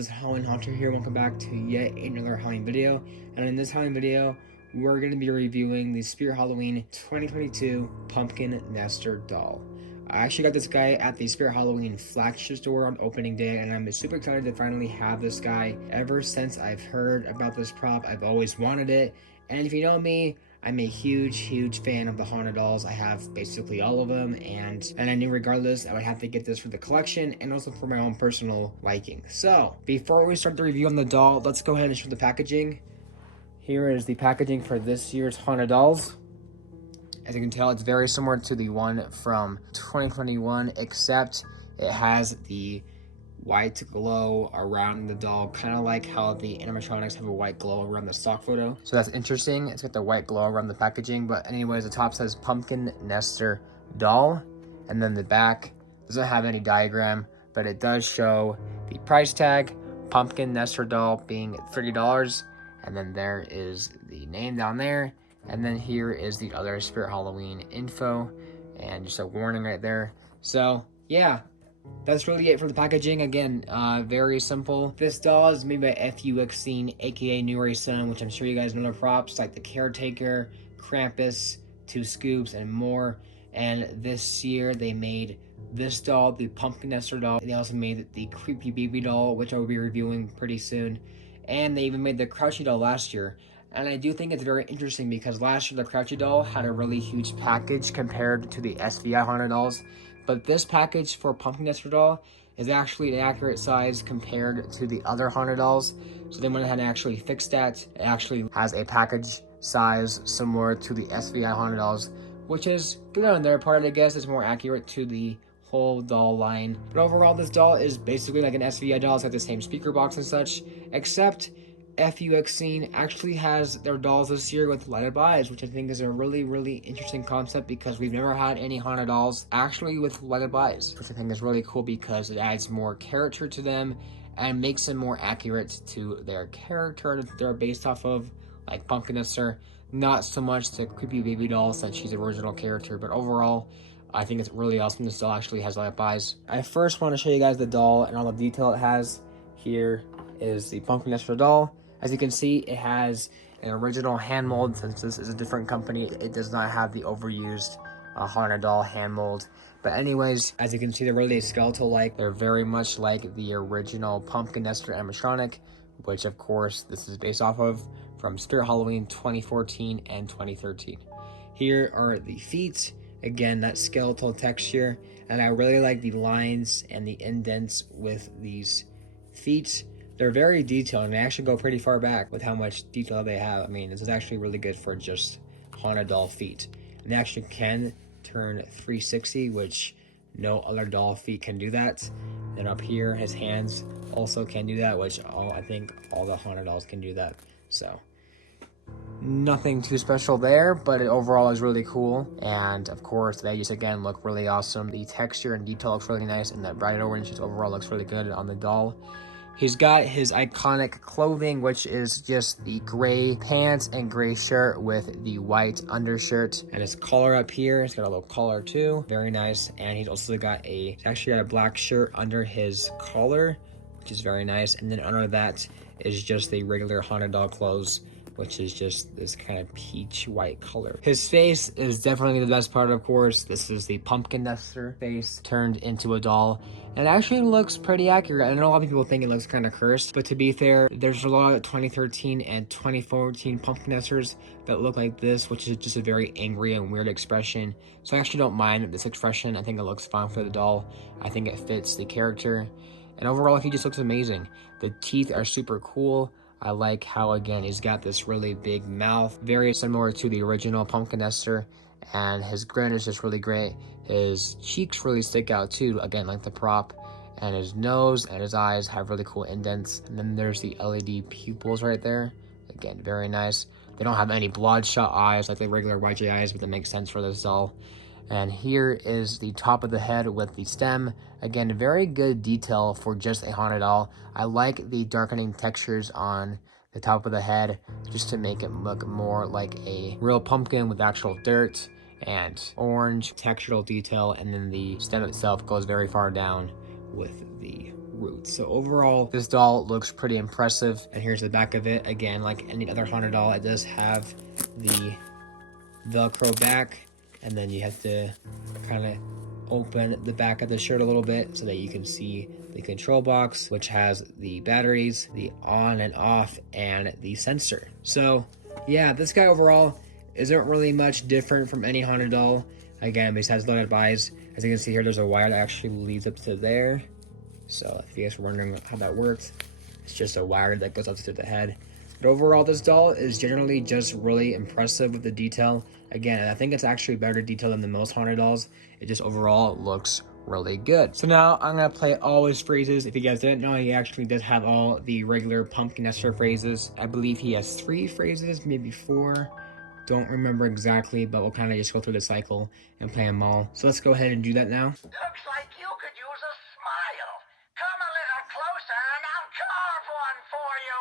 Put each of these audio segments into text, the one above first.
this is Halloween Hunter here. Welcome back to yet another Halloween video. And in this Halloween video, we're going to be reviewing the Spirit Halloween 2022 Pumpkin Nester doll. I actually got this guy at the Spirit Halloween flagship store on opening day, and I'm super excited to finally have this guy. Ever since I've heard about this prop, I've always wanted it. And if you know me, I'm a huge fan of the haunted dolls. I have basically all of them, and I knew regardless I would have to get this for the collection and also for my own personal liking. So before we start the review on the doll, let's go ahead and show the packaging. Here is the packaging for this year's haunted dolls. As you can tell, it's very similar to the one from 2021, except it has the white glow around the doll, kind of like how the animatronics have a white glow around the stock photo. So that's interesting. It's got the white glow around the packaging. But anyways, the top says Pumpkin Nester doll, and then the back doesn't have any diagram, but it does show the price tag, Pumpkin Nester doll being $30, and then there is the name down there, and then here is the other Spirit Halloween info and just a warning right there. So yeah, that's really it for the packaging. Again, very simple. This doll is made by Xing, aka New Ray Sun, which I'm sure you guys know the props like the Caretaker, Krampus, Two Scoops, and more. And this year they made this doll, the Pumpkin Nester doll. They also made the Creepy Baby doll, which I will be reviewing pretty soon. And they even made the Crouchy doll last year. And I do think it's very interesting because last year the Crouchy doll had a really huge package compared to the SVI haunted dolls. But this package for Pumpkin Nester doll is actually an accurate size compared to the other haunted dolls. So they went ahead and actually fixed that. It actually has a package size similar to the SVI haunted dolls, which is good on their part, I guess. It's more accurate to the whole doll line. But overall, this doll is basically like an SVI doll. It's got the same speaker box and such, except Xing actually has their dolls this year with light up eyes, which I think is a really interesting concept because we've never had any haunted dolls actually with light up eyes, which I think is really cool because it adds more character to them and makes them more accurate to their character that they're based off of, like Pumpkin Nester. Not so much the Creepy Baby doll since she's an original character, but overall I think it's really awesome. This doll actually has light up eyes. I first want to show you guys the doll and all the detail it has. Here is the Pumpkin Nester doll. As you can see, it has an original hand mold. Since this is a different company, it does not have the overused haunted doll hand mold. But anyways, as you can see, they're really skeletal-like. They're very much like the original Pumpkin Nester animatronic, which of course this is based off of from Spirit Halloween 2014 and 2013. Here are the feet. Again, that skeletal texture. And I really like the lines and the indents with these feet. They're very detailed, and they actually go pretty far back with how much detail they have. I mean, this is actually really good for just haunted doll feet. And they actually can turn 360, which no other doll feet can do that. And up here, his hands also can do that, which I think all the haunted dolls can do that. So nothing too special there, but it overall is really cool. And of course, they just again look really awesome. The texture and detail looks really nice, and that bright orange just overall looks really good on the doll. He's got his iconic clothing, which is just the gray pants and gray shirt with the white undershirt. And his collar up here, he's got a little collar too. Very nice. And he's also got he's actually got a black shirt under his collar, which is very nice. And then under that is just the regular haunted doll clothes, which is just this kind of peach white color. His face is definitely the best part, of course. This is the Pumpkin Nester face turned into a doll. And it actually looks pretty accurate. I know a lot of people think it looks kind of cursed, but to be fair, there's a lot of 2013 and 2014 Pumpkin Nesters that look like this, which is just a very angry and weird expression. So I actually don't mind this expression. I think it looks fine for the doll. I think it fits the character. And overall, he just looks amazing. The teeth are super cool. I like how, again, he's got this really big mouth, very similar to the original Pumpkin Nester, and his grin is just really great. His cheeks really stick out too, again, like the prop, and his nose and his eyes have really cool indents. And then there's the LED pupils right there. Again, very nice. They don't have any bloodshot eyes like the regular YJ eyes, but that makes sense for this doll. And here is the top of the head with the stem. Again, very good detail for just a haunted doll. I like the darkening textures on the top of the head just to make it look more like a real pumpkin with actual dirt and orange textural detail. And then the stem itself goes very far down with the roots. So overall, this doll looks pretty impressive. And here's the back of it. Again, like any other haunted doll, it does have the Velcro back, and then you have to kind of open the back of the shirt a little bit so that you can see the control box, which has the batteries, the on and off, and the sensor. So yeah, this guy overall isn't really much different from any haunted doll. Again, besides loaded eyes, as you can see here, there's a wire that actually leads up to there. So if you guys were wondering how that works, it's just a wire that goes up to the head. But overall, this doll is generally just really impressive with the detail. Again, I think it's actually better detail than the most haunted dolls. It just overall looks really good. So now I'm gonna play all his phrases. If you guys didn't know, he actually does have all the regular Pumpkin Nester phrases. I believe he has 3 phrases, maybe 4. Don't remember exactly, but we'll kind of just go through the cycle and play them all. So let's go ahead and do that now. Looks like you could use a smile. Come a little closer and I'll carve one for you.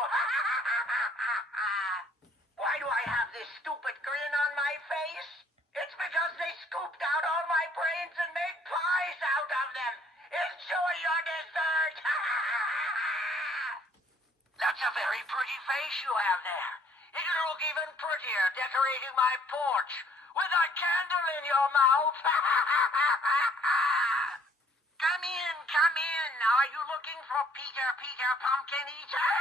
Why do I have this stupid grin on my face? It's because they scooped out all my brains and made pies out of them. Enjoy your dessert. That's a very pretty face you have there. It'll look even prettier decorating my porch with a candle in your mouth. Come in, come in. Are you looking for Peter Pumpkin Eater?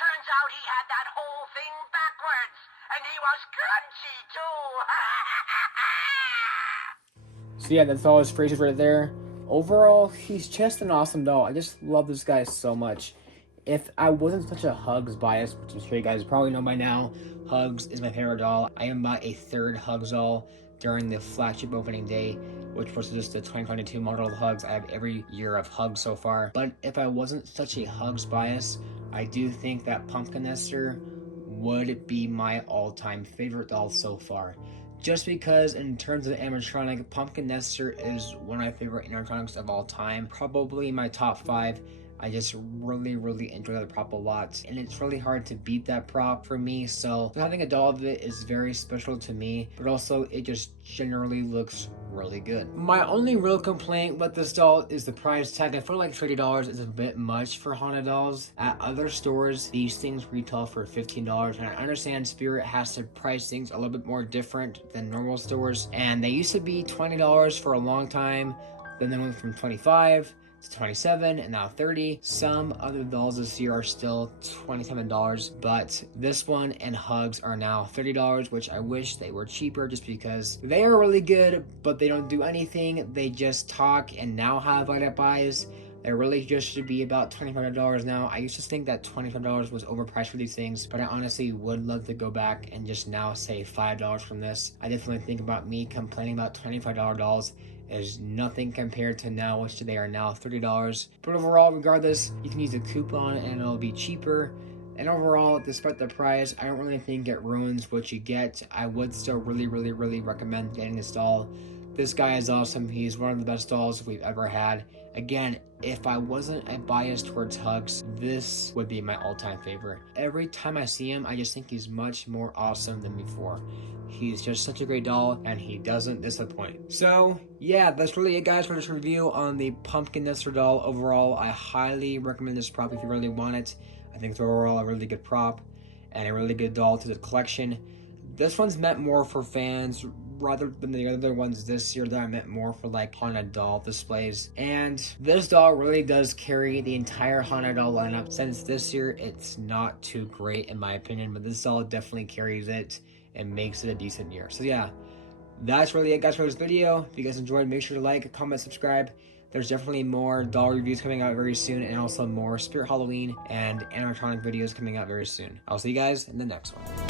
Turns out he had that whole thing backwards, and he was crunchy too. So yeah, that's all his phrases right there. Overall, he's just an awesome doll. I just love this guy so much. If I wasn't such a Hugs bias, which I'm sure you guys probably know by now, Hugs is my favorite doll. I am bought a 3rd Hugs doll during the flagship opening day, which was just the 2022 model of Hugs. I have every year of Hugs so far. But if I wasn't such a Hugs bias, I do think that Pumpkin Nester would be my all-time favorite doll so far. Just because in terms of animatronic, Pumpkin Nester is one of my favorite animatronics of all time. Probably my top 5. I just really enjoy the prop a lot, and it's really hard to beat that prop for me. So having a doll of it is very special to me, but also it just generally looks really good. My only real complaint with this doll is the price tag. I feel like $30 is a bit much for haunted dolls. At other stores, these things retail for $15, and I understand Spirit has to price things a little bit more different than normal stores, and they used to be $20 for a long time, then they went from $25 to $27 and now $30. Some other dolls this year are still $27, but this one and Hugs are now $30, which I wish they were cheaper just because they are really good, but they don't do anything. They just talk and now have light up eyes. They really just should be about $25 now. I used to think that $25 was overpriced for these things, but I honestly would love to go back and just now save $5 from this. I definitely think about me complaining about $25 dolls is nothing compared to now, which they are now $30. But overall, regardless, you can use a coupon and it'll be cheaper. And overall, despite the price, I don't really think it ruins what you get. I would still really recommend getting this doll. This guy is awesome. He's one of the best dolls we've ever had. Again, if I wasn't a bias towards Hugs, this would be my all-time favorite. Every time I see him, I just think he's much more awesome than before. He's just such a great doll, and he doesn't disappoint. So, yeah, that's really it, guys, for this review on the Pumpkin Nester doll. Overall, I highly recommend this prop if you really want it. I think it's overall a really good prop and a really good doll to the collection. This one's meant more for fans rather than the other ones this year that I meant more for like haunted doll displays. And this doll really does carry the entire haunted doll lineup. Since this year it's not too great in my opinion, but this doll definitely carries it and makes it a decent year. So yeah, that's really it, guys, for this video. If you guys enjoyed, make sure to like, comment, subscribe. There's definitely more doll reviews coming out very soon, and also more Spirit Halloween and animatronic videos coming out very soon. I'll see you guys in the next one.